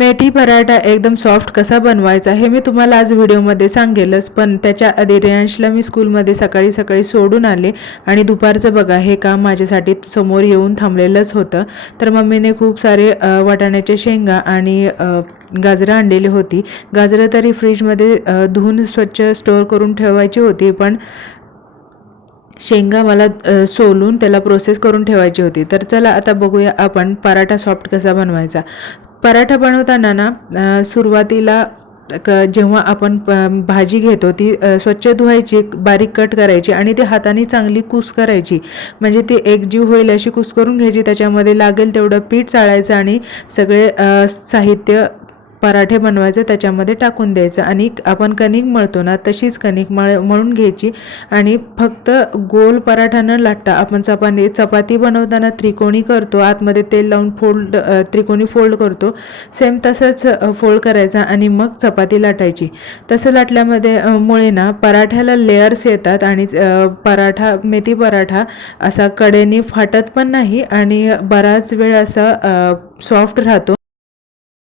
मेथी पराठा एकदम सॉफ्ट कसा बनवायचा हे मी तुम्हाला आज व्हिडिओमध्ये सांगेलच, पण त्याच्या आधी रेयांशला मी स्कूलमध्ये सकाळी सकाळी सोडून आले आणि दुपारचं बघा हे काम माझ्यासाठी समोर येऊन थांबलेलंच होतं. तर मम्मीने खूप सारे वाटाण्याचे शेंगा आणि गाजरं आणलेली होती. गाजरं तरी फ्रीजमध्ये धुवून स्वच्छ स्टोअर करून ठेवायची होती, पण शेंगा मला सोलून त्याला प्रोसेस करून ठेवायची होती. तर चला आता बघूया आपण पराठा सॉफ्ट कसा बनवायचा. पराठा बनवताना ना सुरुवातीला जेव्हा आपण भाजी घेतो ती स्वच्छ धुवायची, बारीक कट करायची आणि ती हाताने चांगली कूस करायची, म्हणजे ती एकजीव होईल अशी कूस करून घ्यायची. त्याच्यामध्ये लागेल तेवढं पीठ चाळायचं आणि सगळे साहित्य पराठे बनवायचे त्याच्यामध्ये टाकून द्यायचं आणि आपण कणिक मळतो ना तशीच कणिक मळून घ्यायची आणि फक्त गोल पराठा न लाटता आपण चपाती बनवताना त्रिकोणी करतो, आतमध्ये तेल लावून त्रिकोणी फोल्ड करतो, सेम तसंच फोल्ड करायचा आणि मग चपाती लाटायची. तसं लाटल्यामध्ये मुळे ना पराठ्याला लेयर्स येतात आणि मेथी पराठा असा कडेने फाटत पण नाही आणि बराच वेळ असा सॉफ्ट राहतो.